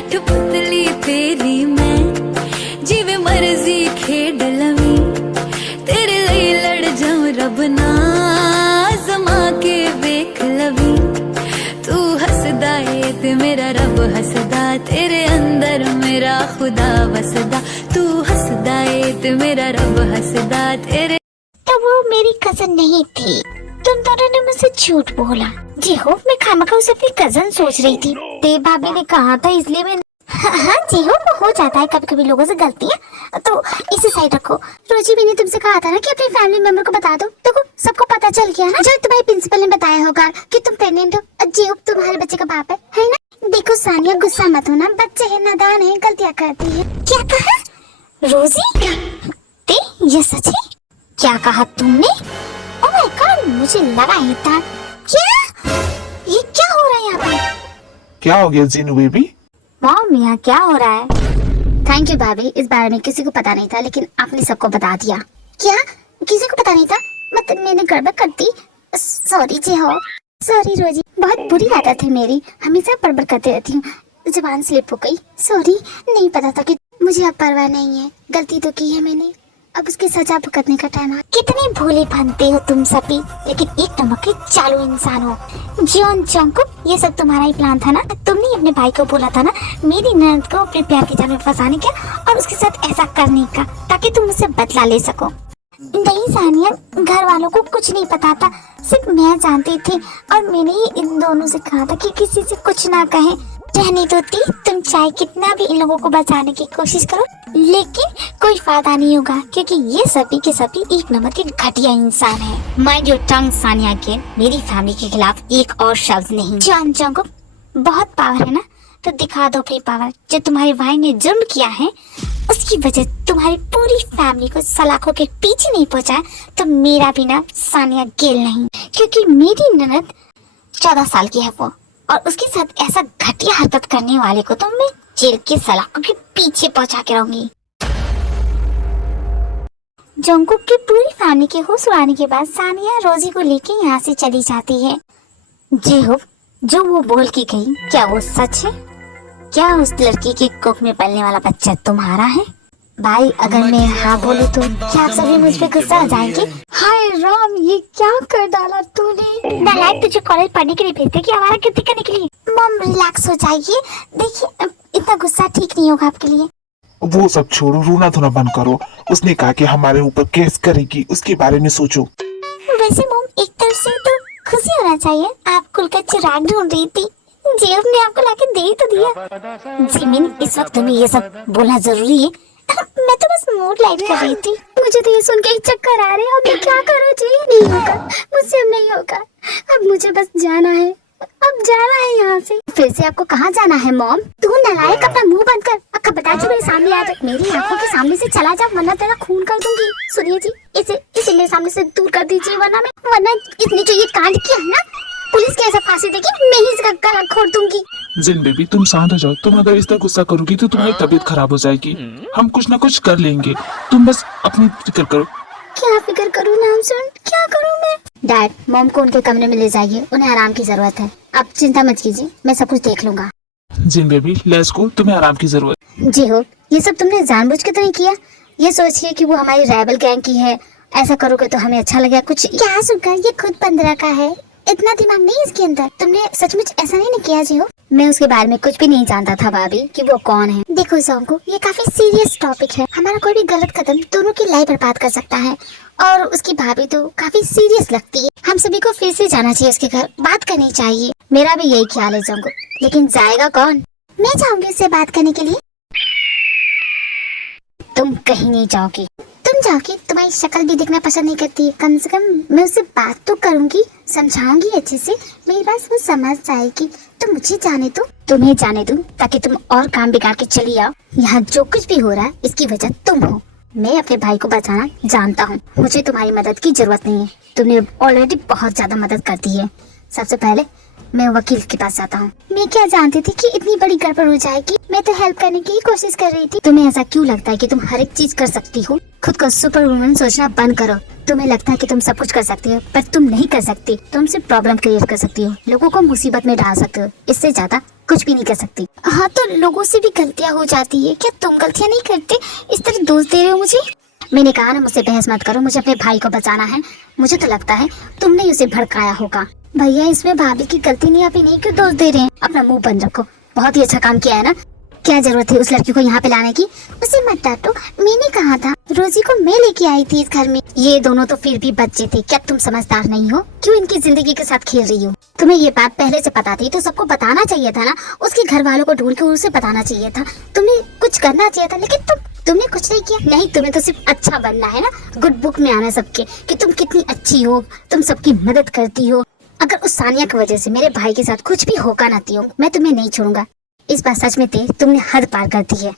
कठपुतली तेरी मैं जिवे मर्जी खेड लवी तेरे लिए लड़ जाऊं रब ना जमा के वेख लवी तू हसदा है ते मेरा रब हसदा तेरे अंदर मेरा खुदा वसदा तू हसदा है ते मेरा रब हसदा तेरे। तो वो मेरी कजन नहीं थी, तुम दोनों ने मुझसे झूठ बोला। जी हो, मैं खामखा उसे अपनी कजन सोच रही थी। देव भाभी ने कहा था इसलिए मैं हाँ जी हो, वो हो जाता है कभी कभी लोगों से गलतियाँ। तो इसे साइड रखो। रोजी, मैंने तुमसे कहा था ना कि अपनी फैमिली मेंबर को बता दो। देखो सबको पता चल गया ना, जब तुम्हारे प्रिंसिपल ने बताया होगा कि तुम प्रेग्नेंट हो। जी हो तुम्हारे बच्चे का बाप है ना। देखो सानिया, गुस्सा मत होना, बच्चे है, नादान है, गलतियाँ करती है। क्या कहा रोजी? ये सच है? क्या कहा तुमने? ओह माय गॉड, मुझे लगा ही था। क्या ये क्या हो रहा है यहाँ पे? क्या हो गया जीनू बेबी? मॉम, यहाँ क्या हो रहा है? थैंक यू भाभी, इस बारे में किसी को पता नहीं था, लेकिन आपने सबको बता दिया। क्या किसी को पता नहीं था? मतलब मैंने गड़बड़ कर दी। सॉरी जी हो। सॉरी रोजी, बहुत बुरी आदत है मेरी, हमेशा गड़बड़ करती रहती हूँ, जुबान स्लिप हो गई। सॉरी, नहीं पता था कि मुझे अब परवाह नहीं है, गलती तो की है मैंने, अब उसकी सजा भुगतने का टाइम आ। कितने भोले बनते हो तुम सभी, लेकिन एक नंबर के चालू इंसान हो। जॉन जंकुक, ये सब तुम्हारा ही प्लान था ना? तुमने अपने भाई को बोला था ना मेरी ननद को अपने प्यार के जाल में फंसाने का और उसके साथ ऐसा करने का, ताकि तुम मुझसे बदला ले सको। नहीं सानिया, घर वालों को कुछ नहीं पता था, सिर्फ मैं जानती थी, और मैंने ही इन दोनों से कहा था कि किसी से कुछ ना कहें। रहने दो ती, तुम चाहे कितना भी इन लोगों को बचाने की कोशिश करो, लेकिन कोई फायदा नहीं होगा, क्योंकि ये सभी के सभी एक नंबर के घटिया इंसान है। माइंड योर टंग सानिया के, मेरी फैमिली के खिलाफ एक और शब्द नहीं। जान को बहुत पावर है ना, तो दिखा दो अपनी पावर। जो तुम्हारे भाई ने जुर्म किया है, उसकी वजह तुम्हारी पूरी फैमिली को सलाखों के पीछे नहीं पहुंचा, तो मेरा भी नाम सानिया गेल नहीं, क्योंकि मेरी ननद 14 साल की है वो, और उसके साथ ऐसा घटिया हरकत करने वाले को तो मैं जेल के सलाखों के पीछे पहुंचा के रहूंगी। जंकुक की पूरी फैमिली के होश उड़ाने के बाद सानिया रोजी को लेके यहाँ से चली जाती है। जी हो, जो वो बोल के गई, क्या वो सच है? क्या उस लड़की के कोख में पलने वाला बच्चा तुम्हारा है? भाई, अगर मैं हाँ बोलूं तो क्या आप सभी मुझ पे गुस्सा आ जाएंगे? हाय राम, ये क्या कर डाला तूने? नालायक, तुझे कॉलेज पढ़ने के लिए भेजते कि आवारा कीर्ति करने के लिए? मम रिलैक्स हो जाइए, देखिए इतना गुस्सा ठीक नहीं होगा आपके लिए। वो सब छोड़ो, रोना धोना बंद करो। उसने कहा कि हमारे ऊपर केस करेगी, उसके बारे में सोचो। वैसे मम, एक तरफ से तो खुशी होना चाहिए, आप कुल का चिराग ढूंढ रही थी, जेब ने आपको लाके दे तो दिया। जिमिन, इस वक्त तुम्हें ये सब बोलना जरूरी है? मैं तो बस मूड लाइट कर रही थी। मुझे तो ये सुन के ही चक्कर आ रहे हैं। अब मैं क्या करूँ जी? नहीं होगा मुझसे, अब नहीं होगा। अब मुझे बस जाना है, अब जाना है यहाँ से। फिर से आपको कहाँ जाना है मॉम? तू नालायक, अपना मुंह बंद कर। अब बता जो मेरे सामने आ जा, मेरी आंखों के सामने से चला जा, वरना तेरा खून कर दूंगी। सुनिए जी, इसे मेरे सामने से दूर कर दीजिए, वरना इसने जो ये कांड किया है ना, पुलिस कैसे फांसी देगी, मैं ही इसका गला घोट दूंगी। जिन बेबी, तुम शांत हो जाओ। तुम अगर इस तरह गुस्सा करोगी तो तुम्हारी तबीयत खराब हो जाएगी। हम कुछ ना कुछ कर लेंगे, तुम बस अपनी फिक्र करो। क्या फिक्र करूँ नाम सुन, क्या करूँ मैं? डैड, मॉम को उनके कमरे में ले जाइए, उन्हें आराम की जरूरत है। आप चिंता मत कीजिए, मैं सब कुछ देख लूंगा। जिन बेबी, लेट्स गो, तुम्हें आराम की जरूरत। जी हो, ये सब तुमने जानबूझ के तो नहीं किया? ये सोचिए कि वो हमारी राइवल गैंग की है, ऐसा करोगे तो हमें अच्छा लगेगा। कुछ क्या सुनकर, ये खुद 15 का है, इतना दिमाग नहीं इसके अंदर। तुमने सचमुच ऐसा नहीं किया जी हो? मैं उसके बारे में कुछ भी नहीं जानता था भाभी कि वो कौन है। देखो जोंको, ये काफी सीरियस टॉपिक है, हमारा कोई भी गलत कदम दोनों की लाइफ बर्बाद कर सकता है, और उसकी भाभी तो काफी सीरियस लगती है। हम सभी को फिर से जाना चाहिए उसके घर, बात करनी चाहिए। मेरा भी यही ख्याल है जोंको, लेकिन जाएगा कौन? मैं जाऊंगी उससे बात करने के लिए। तुम कहीं नहीं जाओगी। तुम जाओगी? तुम्हारी शक्ल भी देखना पसंद नहीं करती, कम से कम मैं उससे बात तो करूंगी, समझाऊंगी अच्छे से, मेरी बात वो समझ जाएगी। तो मुझे जाने दो, तुम्हें जाने दो, ताकि तुम और काम बिगाड़ के चली आओ। यहाँ जो कुछ भी हो रहा है इसकी वजह तुम हो। मैं अपने भाई को बचाना जानता हूँ, मुझे तुम्हारी मदद की जरूरत नहीं है, तुमने ऑलरेडी बहुत ज्यादा मदद कर दी है। सबसे पहले मैं वकील के पास जाता हूँ। मैं क्या जानती थी कि इतनी बड़ी गड़बड़ हो जाएगी, मैं तो हेल्प करने की कोशिश कर रही थी। तुम्हें ऐसा क्यों लगता है कि तुम हर एक चीज कर सकती हो? खुद को सुपर वुमन सोचना बंद करो। तुम्हें लगता है कि तुम सब कुछ कर सकती हो, पर तुम नहीं कर सकती। तुम सिर्फ प्रॉब्लम क्रिएट कर सकती हो, लोगों को मुसीबत में डाल सकते हो, इससे ज्यादा कुछ भी नहीं कर सकती। हाँ तो लोगों से भी गलतियाँ हो जाती है, क्या तुम गलतियाँ नहीं करते? इस तरह दोष दे रहे हो मुझे। मैंने कहा ना मुझसे बहस मत करो, मुझे अपने भाई को बचाना है। मुझे तो लगता है तुमने ही उसे भड़काया होगा। भैया इसमें भाभी की गलती नहीं, आप इन्हीं क्यों दोष दे रहे हैं? अपना मुंह बंद रखो, बहुत ही अच्छा काम किया है ना। क्या जरूरत थी उस लड़की को यहाँ पे लाने की? उसे मत डांटो, मैंने कहा था रोजी को मैं लेके आई थी इस घर में। ये दोनों तो फिर भी बच्चे थे, क्या तुम समझदार नहीं हो? क्यों इनकी जिंदगी के साथ खेल रही हो? तुम्हें ये बात पहले से पता थी तो सबको बताना चाहिए था ना। उसके घर वालों को ढूंढ के उसे बताना चाहिए था, तुम्हें कुछ करना चाहिए था, लेकिन तुमने कुछ नहीं किया। नहीं, तुम्हें तो सिर्फ अच्छा बनना है ना, गुड बुक में आना सबके कि तुम कितनी अच्छी हो, तुम सबकी मदद करती हो। अगर उस सानिया की वजह से मेरे भाई के साथ कुछ भी होगा ना तियो, मैं तुम्हें नहीं छोड़ूंगा। इस बार सच में तुमने हद पार कर दी है।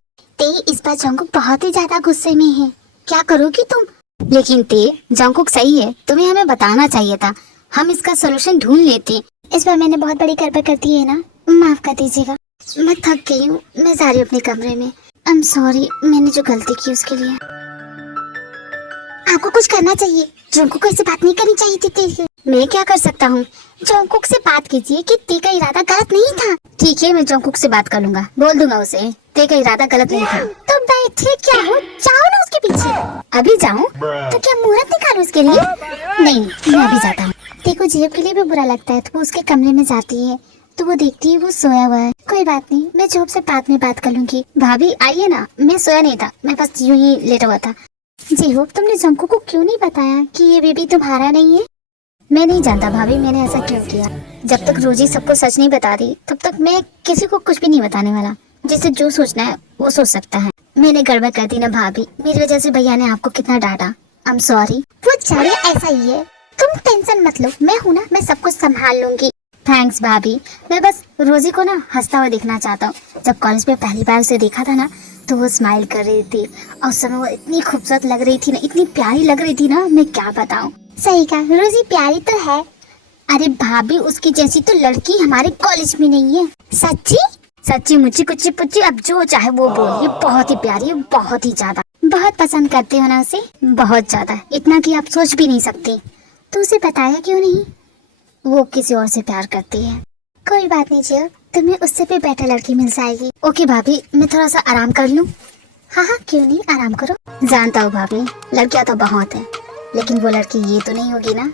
इस बार जंकुक बहुत ही ज्यादा गुस्से में है, क्या करोगी तुम? लेकिन जंकुक सही है, तुम्हें हमें बताना चाहिए था, हम इसका सोल्यूशन ढूंढ लेते। इस बार मैंने बहुत बड़ी गड़बड़ कर दी है ना, माफ कर दीजिएगा। मैं थक गई हूँ, मैं जा रही हूँ अपने कमरे में। आई एम सॉरी, मैंने जो गलती की उसके लिए। आपको कुछ करना चाहिए, जंकुक को ऐसे बात नहीं करनी चाहिए थी। मैं क्या कर सकता हूँ? जंकुक से बात कीजिए कि ते का इरादा गलत नहीं था। ठीक है, मैं जंकुक से बात कर लूंगा, बोल दूंगा उसे ते का इरादा गलत नहीं था। तो बैठे क्या हो, जाओ ना उसके पीछे। अभी जाऊँ तो क्या मुहूर्त निकालूं उसके लिए? नहीं, मैं अभी जाता हूँ। ते को जियो के लिए भी बुरा लगता है तो वो उसके कमरे में जाती है तो वो देखती है वो सोया हुआ है। कोई बात नहीं, मैं जॉब से बाद में बात कर लूंगी। भाभी आइए ना, मैं सोया नहीं था, मैं बस यूं ही लेटा हुआ था। जी हो, तुमने जंकुक को क्यों नहीं बताया कि ये बेबी तुम्हारा नहीं है? मैं नहीं जानता भाभी, मैंने ऐसा क्यों किया। जब तक रोजी सबको सच नहीं बता दी तब तक मैं किसी को कुछ भी नहीं बताने वाला। जिसे जो सोचना है वो सोच सकता है। मैंने गड़बड़ कर दी ना भाभी, मेरी वजह से भैया ने आपको कितना डांटा। I am sorry. वो जाने ऐसा ही है, तुम टेंशन मत लो, मैं हूँ ना, मैं सब कुछ संभाल लूंगी। थैंक्स भाभी, मैं बस रोजी को ना हंसता हुआ देखना चाहता हूँ। जब कॉलेज में पहली बार उसे देखा था ना तो वो स्माइल कर रही थी और उस समय वो इतनी खूबसूरत लग रही थी ना, इतनी प्यारी लग रही थी ना, मैं क्या बताऊँ। सही कहा, रोजी प्यारी तो है। अरे भाभी, उसकी जैसी तो लड़की हमारे कॉलेज में नहीं है। सच्ची? सच्ची मुच्ची कुच्ची पुच्ची, अब जो चाहे वो बोल। ये बहुत ही प्यारी है, बहुत ही ज्यादा। बहुत पसंद करते हो ना उसे? बहुत ज्यादा, इतना कि आप सोच भी नहीं सकती। तो उसे बताया क्यों नहीं? वो किसी और से प्यार करती है। कोई बात नहीं जी, तुम्हें उससे भी बेटर लड़की मिल जाएगी। ओके भाभी, मैं थोड़ा सा आराम कर लूँ। हाँ हाँ, क्यों नहीं, आराम करो। जानता हूँ भाभी, लड़कियाँ तो बहुत है, लेकिन वो लड़की ये तो नहीं होगी ना।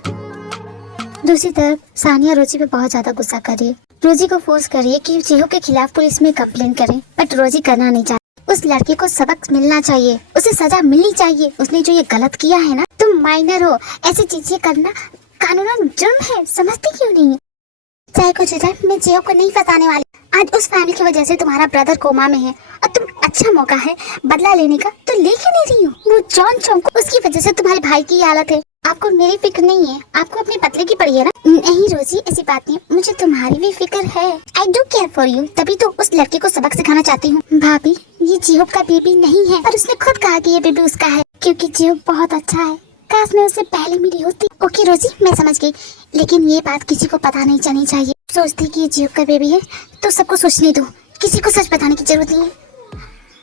दूसरी तरफ सानिया रोजी पे बहुत ज्यादा गुस्सा कर रही है। रोजी को फोर्स कर रही है कि जिहो के खिलाफ पुलिस में कंप्लेन करे, बट रोजी करना नहीं चाहती। उस लड़के को सबक मिलना चाहिए, उसे सजा मिलनी चाहिए। उसने जो ये गलत किया है ना, तुम माइनर हो, ऐसी चीजें करना कानूनन जुर्म है, समझती क्यों नहीं? चाहे कुछ हो जाए, मैं जियो को नहीं फंसाने वाली। आज उस फैमिली की वजह से तुम्हारा ब्रदर कोमा में है और तुम अच्छा मौका है बदला लेने का तो लेके नहीं रही हो। वो जॉन चौंक, उसकी वजह से तुम्हारे भाई की हालत है। आपको मेरी फिक्र नहीं है, आपको अपने पतले की पड़ी है ना। नहीं रोजी, ऐसी बात नहीं, मुझे तुम्हारी भी फिक्र है। I do care for you, तभी तो उस लड़के को सबक सिखाना चाहती हूँ। भाभी, ये जियो का बेबी नहीं है, और उसने खुद कहा कि ये बेबी उसका है, क्योंकि जियो बहुत अच्छा है। काश मैं उससे पहले मिली होती। ओके रोजी, मैं समझ गई, लेकिन ये बात किसी को पता नहीं चलनी चाहिए। सोचती कि ये जियो का बेबी है तो सबको सोचने दो, किसी को सच बताने की जरूरत नहीं है।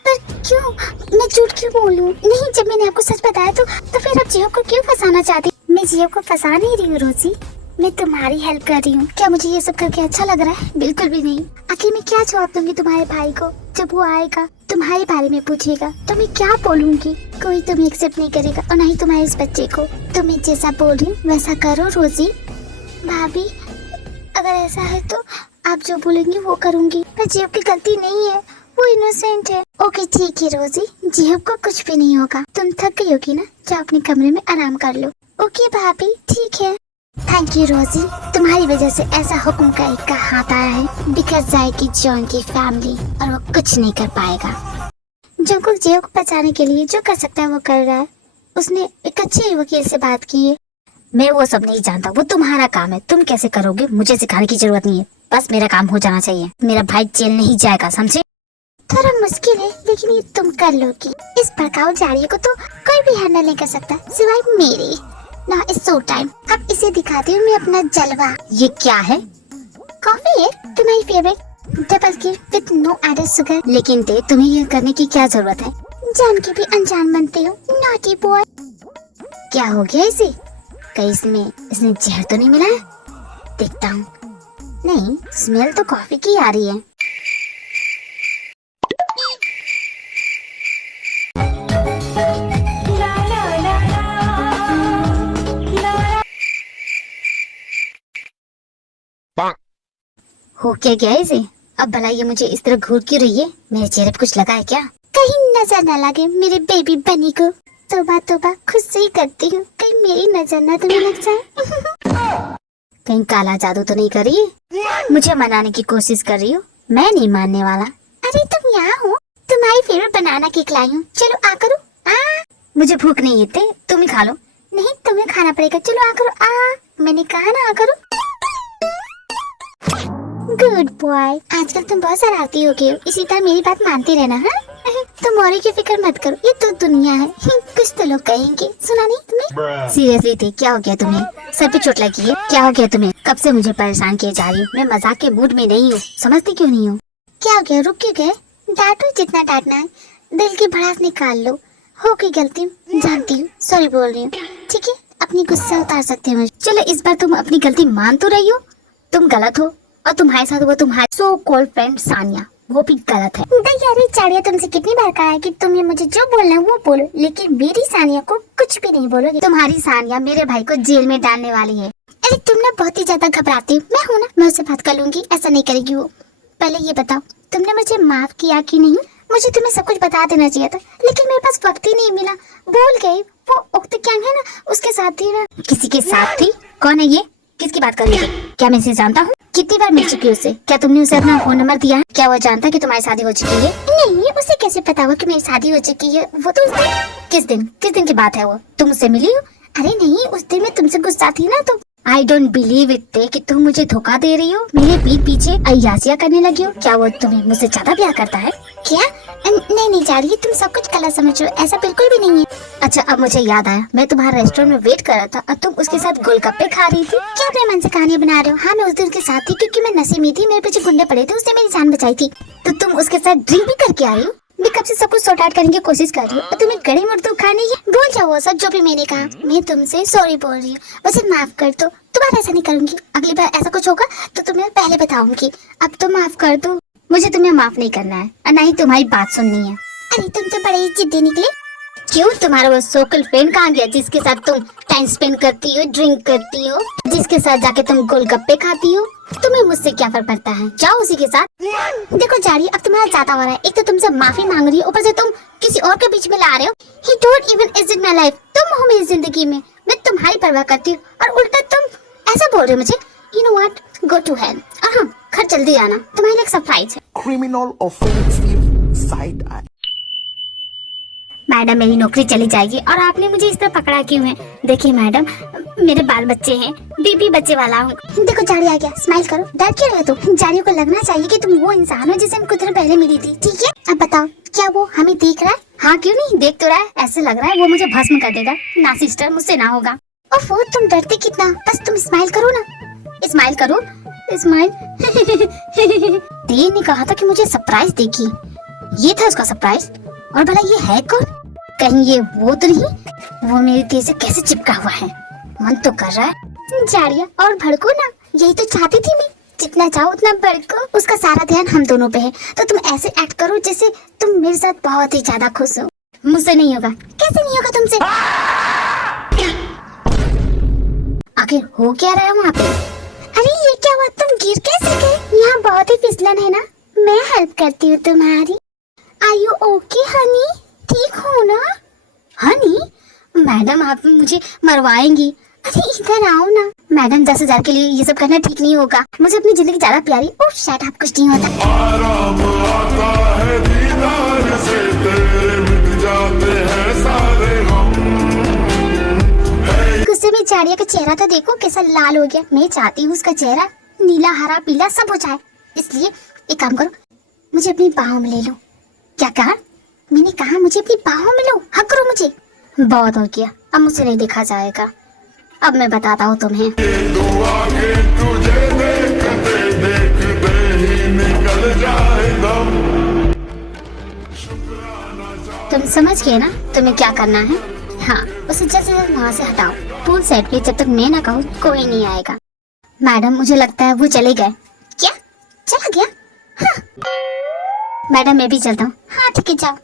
पर क्यों, मैं झूठ क्यों बोलूं? नहीं, जब मैंने आपको सच बताया तो फिर आप जियो को क्यों फंसाना चाहती? मैं जियो को फंसा नहीं रही हूँ रोजी, मैं तुम्हारी हेल्प कर रही हूँ। क्या मुझे ये सब करके अच्छा लग रहा है? बिल्कुल भी नहीं। आखिर मैं क्या जवाब दूंगी तुम्हारे भाई को जब वो आएगा तुम्हारे बारे में पूछेगा? तो मैं क्या बोलूंगी? कोई तुम्हें एक्सेप्ट नहीं करेगा, और नहीं तुम्हारे इस बच्चे को। तुम्हें जैसा बोल रही हूँ वैसा करो रोजी। भाभी, अगर ऐसा है तो आप जो बोलेंगी वो करूंगी, पर जियो की गलती नहीं है, वो इनोसेंट है। ओके ठीक है रोजी, जियो को कुछ भी नहीं होगा। तुम थक गई होगी ना, जाओ अपने कमरे में आराम कर लो। ओके भाभी, ठीक है। थैंक यू रोजी, तुम्हारी वजह से ऐसा हुक्म का एक का हाथ आया है, बिखर जाएगी जॉन की फैमिली और वो कुछ नहीं कर पाएगा। जंकुक जियो को बचाने के लिए जो कर सकता है वो कर रहा है। उसने एक अच्छे वकील से बात की है। मैं वो सब नहीं जानता, वो तुम्हारा काम है, तुम कैसे करोगे मुझे सिखाने की जरूरत नहीं है। बस मेरा काम हो जाना चाहिए, मेरा भाई जेल नहीं जाएगा, समझे? थोड़ा मुश्किल है, लेकिन ये तुम कर लोगी। इस भड़काऊ झाड़ियों को तो कोई भी हैंडल नहीं कर सकता सिवाय मेरे। ना इट्स शो टाइम, अब इसे दिखाती हूँ मैं अपना जलवा। ये क्या है? कॉफी है, तुम्हारी फेवरेट, डबल की विद नो एडेड शुगर। लेकिन तुम्हें ये करने की क्या जरूरत है? जान के भी अनजान बनते हो, नॉटी बॉय। क्या हो गया इसे? कहीं इसने जहर तो नहीं मिला है? देखता हूँ। नहीं, स्मेल तो कॉफी की आ रही है। हो क्या गया इसे? अब भला ये मुझे इस तरह घूर क्यों रही है? मेरे चेहरे पे कुछ लगा है क्या? कहीं नजर न लगे मेरे बेबी बनी को। तोबा तोबा खुद से ही करती हूँ, कहीं मेरी नजर न तुम्हें लग जाए। कहीं काला जादू तो नहीं कर रही है? मुझे मनाने की कोशिश कर रही हो? मैं नहीं मानने वाला। अरे तुम यहाँ हो, तुम्हारी फेवरेट बनाना केक लाई हूँ, चलो आ करो। मुझे भूख नहीं है, तुम ही खा लो। नहीं तुम्हें खाना पड़ेगा, चलो आ करो। मैंने कहा ना आ करो। गुड बॉय, आजकल तुम बहुत शरारती हो गए हो, इसी तरह मेरी बात मानते रहना। हाँ तुम और की फिक्र मत करो, ये तो दुनिया है। कुछ तो लोग कहेंगे, सुना नहीं तुम्हें? सीरियसली थे, क्या हो गया तुम्हें? सर पे चोट लगी है? क्या हो गया तुम्हें? कब से मुझे परेशान किए जा रही हो? मैं मजाक के मूड में नहीं हूँ, समझती क्यों नहीं हो? क्या हो गया, रुक क्यों गए? डांटो जितना डांटना है, दिल की भड़ास निकाल लो। हो गई गलती, जानती हूँ, सॉरी बोल रही हूँ। ठीक है, अपनी गुस्सा उतार सकते हो। चलो इस बार तुम अपनी गलती मान तो रही हो। तुम गलत हो और तुम्हारे साथ वो तुम्हारी सो कॉल्ड फ्रेंड सानिया, वो भी गलत है। अरे चाड़िया, तुमसे कितनी बार कहा है कि तुम्हें मुझे जो बोलना है वो बोलो, लेकिन मेरी सानिया को कुछ भी नहीं बोलोगे। तुम्हारी सानिया मेरे भाई को जेल में डालने वाली है। अरे तुम ना बहुत ही ज्यादा घबराती हो। मैं हूँ ना, मैं उससे बात कर लूंगी, ऐसा नहीं करेगी वो। पहले ये बताओ, तुमने मुझे माफ किया कि नहीं? मुझे तुम्हें सब कुछ बता देना चाहिए था, लेकिन मेरे पास वक्त ही नहीं मिला। भूल गई, वो उक्त क्या है ना, उसके साथ थी ना। किसी के साथ थी? कौन है ये? किसकी बात कर रही है? क्या मैं इसे जानता हूँ? कितनी बार मिल चुकी है उससे? क्या तुमने उसे अपना फोन नंबर दिया है? क्या वो जानता है कि तुम्हारी शादी हो चुकी है? नहीं, उसे कैसे पता हुआ कि मेरी शादी हो चुकी है? वो तो उस दिन किस दिन की बात है? वो तुम उससे मिली हो? अरे नहीं, उस दिन मैं तुमसे गुस्सा थी ना, तो आई डोंट बिलीव इट कि तुम मुझे धोखा दे रही हो, मेरे पीठ पीछे अय्यासियां करने लगी हो। क्या वो तुम्हें मुझसे ज्यादा प्यार करता है क्या? नहीं जा रही, तुम सब कुछ गलत समझ रहे हो, ऐसा बिल्कुल भी नहीं है। अच्छा, अब मुझे याद आया, मैं तुम्हारे रेस्टोरेंट में वेट कर रहा था और तुम उसके साथ गोलगप्पे खा रही थी। क्या अपने मन से कहानी बना रहे हो? हाँ, मैं उस दिन उसके साथ थी क्योंकि मैं नशे में थी, मेरे पीछे गुंडे पड़े थे, उसने मेरी जान बचाई थी। तो तुम उसके साथ ड्रिंक भी करके आई हो? मैं कब से सब कुछ सॉर्ट आउट करने की कोशिश कर रही हूँ और तुम्हें गड़ी मुर्दू खानी है। भूल जाओ वो सब जो भी मैंने कहा। मैं तुमसे सॉरी बोल रही हूँ, मुझे माफ कर दो। दोबारा ऐसा नहीं करूंगी। अगली बार ऐसा कुछ होगा तो तुम्हें पहले बताऊंगी। अब तो माफ कर दो। मुझे तुम्हें माफ नहीं करना है और ना ही तुम्हारी बात सुननी है। अरे तुम तो बड़े ही जिद्दी निकले। क्यों, तुम्हारा वो सोकल फ्रेंड कहाँ गया जिसके साथ तुम टाइम स्पेंड करती हो, ड्रिंक करती हो, जिसके साथ जाके तुम गोलगप्पे खाती हो? तुम्हें मुझसे क्या फर्क पड़ता है, जाओ उसी के साथ। देखो जारी, अब तुम्हारा ज्यादा हो रहा है। एक तो तुमसे माफी मांग रही है, ऊपर से तुम किसी और के बीच में ला रहे हो। He don't even is in my life। तुम हो मेरी जिंदगी में, मैं तुम्हारी परवाह करती हूँ और उल्टा तुम ऐसा बोल रहे हो मुझे। You know what? Go to hell। हाँ, घर जल्दी आना, तुम्हारे लिए एक सरप्राइज है। Criminal offensive side eye। Madam, मेरी नौकरी चली जाएगी और आपने मुझे इस तरह पकड़ा क्यों है? देखिए मैडम, मेरे बाल बच्चे हैं, बीबी बच्चे वाला हूँ। देखो जारी आ गया, स्माइल करो। डर क्यों रहे तुम? जारियों को लगना चाहिए कि तुम वो इंसान हो जिसे हम कुछ दिन पहले मिली थी। ठीक है, अब बताओ, क्या वो हमें देख रहा है? हाँ, क्यों नहीं, देख तो रहा है। ऐसे लग रहा है वो मुझे भस्म कर देगा। ना सिस्टर, मुझसे ना होगा। और वो तुम डरते कितना? बस तुम स्माइल करो ना। स्माइल करो, स्माइल। देव ने कहा था कि मुझे सरप्राइज देगी, ये था उसका सरप्राइज। और भला ये है कौन? कहीं ये वो तो नहीं? वो मेरे दिल से कैसे चिपका हुआ है? मन तो कर रहा है जारिया, और भड़को ना, यही तो चाहती थी मैं। जितना चाहो उतना भड़को, उसका सारा ध्यान हम दोनों पे है। तो तुम ऐसे एक्ट करो जैसे तुम मेरे साथ बहुत ही ज्यादा खुश हो। मुझसे नहीं होगा। कैसे नहीं होगा तुमसे? आखिर हो क्या रहा है वहाँ पे? अरे ये क्या हुआ, तुम गिर कैसे गए? यहाँ बहुत ही फिसलन है ना, मैं हेल्प करती हूँ तुम्हारी। Are you okay honey? ठीक हो ना? हनी? मैडम, आप मुझे मरवाएंगी। अरे इधर आओ ना। मैडम, 10,000 के लिए ये सब करना ठीक नहीं होगा। मुझे अपनी जिंदगी ज्यादा प्यारी। ओह शट अप, कुछ नहीं होता। आराम आता है दीदार से, तेरे मिट जाते हैं सारे गम। गुस्से में जारिया का चेहरा तो देखो कैसा लाल हो गया। मैं चाहती हूँ उसका चेहरा नीला, हरा, पीला सब हो जाए। इसलिए एक काम करो, मुझे अपनी बाहों में ले लो। क्या कहा? मैंने कहा मुझे अपनी बाहों में लो। हक करो मुझे। बहुत हो गया, अब मुझसे नहीं देखा जाएगा। अब मैं बताता हूँ तुम्हें। दुआ के तुझे देखते देखते ही निकल जाए दम। तुम समझ गए ना तुम्हें क्या करना है? हाँ, उसे जल्द से जल्द वहाँ से हटाओ। पूल सेट पे जब तक मैं ना कहूँ कोई नहीं आएगा। मैडम, मुझे लगता है वो चले गए। क्या? चला गया? हाँ। मैडम, मैं भी चलता हूँ। हाँ ठीक है, जाओ।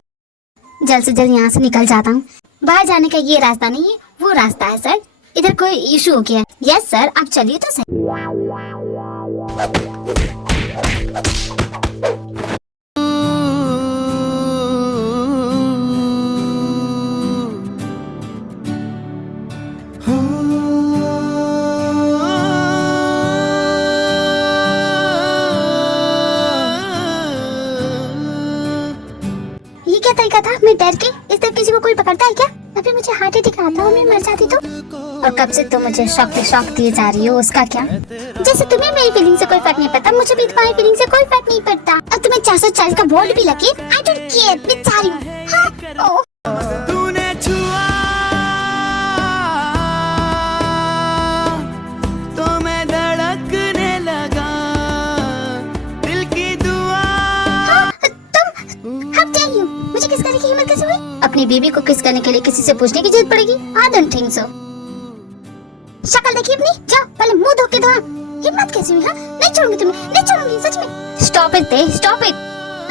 जल्द से जल्द यहाँ से निकल जाता हूँ। बाहर जाने का ये रास्ता नहीं है, वो रास्ता है सर। इधर कोई इशू हो गया। यस सर, आप चलिए तो सही। ये क्या तरीका था? मैं डर के इस तरह किसी को कोई पकड़ता है क्या? अभी मुझे हार्ट अटैक आता और मैं मर जाती तो? और कब से तुम मुझे शौक पे शौक दिए जा रही हो, उसका क्या? जैसे तुम्हें मेरी फीलिंग से कोई फर्क नहीं पड़ता, मुझे भी तुम्हारी फीलिंग से कोई फर्क नहीं पड़ता। अब तुम्हें 440 का बोर्ड भी लगे, आई डोंट केयर, बेचारी हूँ। हाँ, ओह। तूने छुआ तो मैं धड़कने लगा, दिल की दुआ। तुम, how dare you? मुझे किस करने की हिम्मत कैसे हुई? अपनी बीवी को किस करने के लिए किसी से पूछने की जरूरत पड़ेगी? I don't think so. शक्ल देखिए अपनी, जाओ पहले मुंह धो के दो। हिम्मत कैसे हुई? हाँ, नहीं छोड़ूंगी तुम्हें, नहीं छोड़ूंगी सच में। Stop it, they, stop it.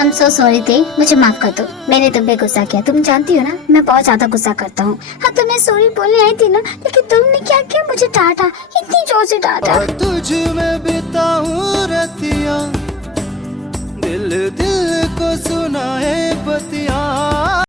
I'm so sorry दे, मुझे माफ कर दो। मैंने तुम पे गुस्सा किया, तुम जानती हो ना, मैं बहुत ज्यादा गुस्सा करता हूँ। हाँ, तुम्हें सॉरी बोलने आई थी ना, लेकिन तुमने क्या किया? मुझे डांटा, इतनी जोर से डांटा। और तुझ में बिताऊं रतिया, दिल दिल को सुनाए बतिया।